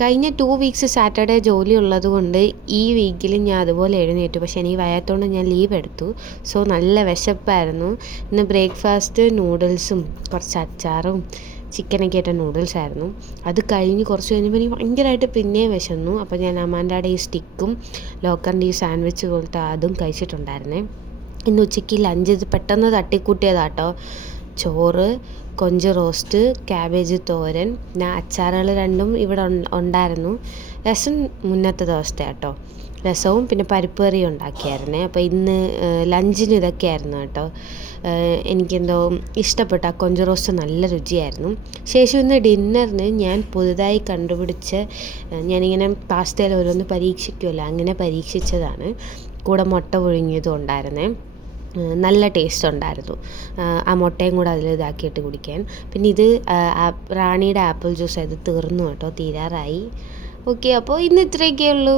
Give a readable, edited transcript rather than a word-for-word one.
കഴിഞ്ഞ 2 weeks Saturday ജോലി ഉള്ളത് കൊണ്ട് ഈ വീക്കിൽ ഞാൻ അതുപോലെ എഴുന്നേറ്റു. പക്ഷേ എനിക്ക് വയ്യാത്തതുകൊണ്ട് ഞാൻ ലീവ് എടുത്തു. സോ നല്ല വിശപ്പായിരുന്നു. ഇന്ന് ബ്രേക്ക്ഫാസ്റ്റ് നൂഡിൽസും കുറച്ച് അച്ചാറും ചിക്കനൊക്കെ ആയിട്ട് നൂഡിൽസ് ആയിരുന്നു. അത് കഴിഞ്ഞ് കുറച്ച് കഴിഞ്ഞപ്പോൾ എനിക്ക് ഭയങ്കരമായിട്ട് പിന്നെയും വിശന്നു. അപ്പോൾ ഞാൻ അമാൻഡയുടെ ഈ സ്റ്റിക്കും ലോക്കറിൻ്റെ ഈ സാൻഡ്വിച്ച് പോലത്തെ അതും കഴിച്ചിട്ടുണ്ടായിരുന്നേ. ഇന്ന് ഉച്ചയ്ക്ക് ലഞ്ച് ഇത് പെട്ടെന്ന് തട്ടിക്കൂട്ടിയതാട്ടോ. ചോറ്, കൊഞ്ച് റോസ്റ്റ്, ക്യാബേജ് തോരൻ, പിന്നെ അച്ചാറുകൾ 2 ഇവിടെ ഉണ്ടായിരുന്നു. രസം മുന്നത്തെ ദിവസത്തെ കേട്ടോ. രസവും പിന്നെ പരിപ്പ് കറിയും ഉണ്ടാക്കിയായിരുന്നേ. അപ്പോൾ ഇന്ന് ലഞ്ചിന് ഇതൊക്കെയായിരുന്നു കേട്ടോ. എനിക്കെന്തോ ഇഷ്ടപ്പെട്ട ആ കൊഞ്ച് റോസ്റ്റ് നല്ല രുചിയായിരുന്നു. ശേഷം ഇന്ന് ഡിന്നറിന് ഞാൻ പുതുതായി കണ്ടുപിടിച്ച ഞാനിങ്ങനെ പാസ്തയിൽ ഓരോന്ന് പരീക്ഷിക്കുമല്ലോ, അങ്ങനെ പരീക്ഷിച്ചതാണ്. കൂടെ മുട്ട പുഴുങ്ങിയതും ഉണ്ടായിരുന്നേ. നല്ല ടേസ്റ്റ് ഉണ്ടായിരുന്നു. ആ മുട്ടയും കൂടെ അതിൽ ഇതാക്കിയിട്ട് കുടിക്കാൻ. പിന്നെ ഇത് റാണിയുടെ ആപ്പിൾ ജ്യൂസ് ഇത് തീർന്നു കേട്ടോ, തീരാറായി. ഓക്കെ, അപ്പോൾ ഇന്ന് ഇത്രയൊക്കെ ഉള്ളൂ.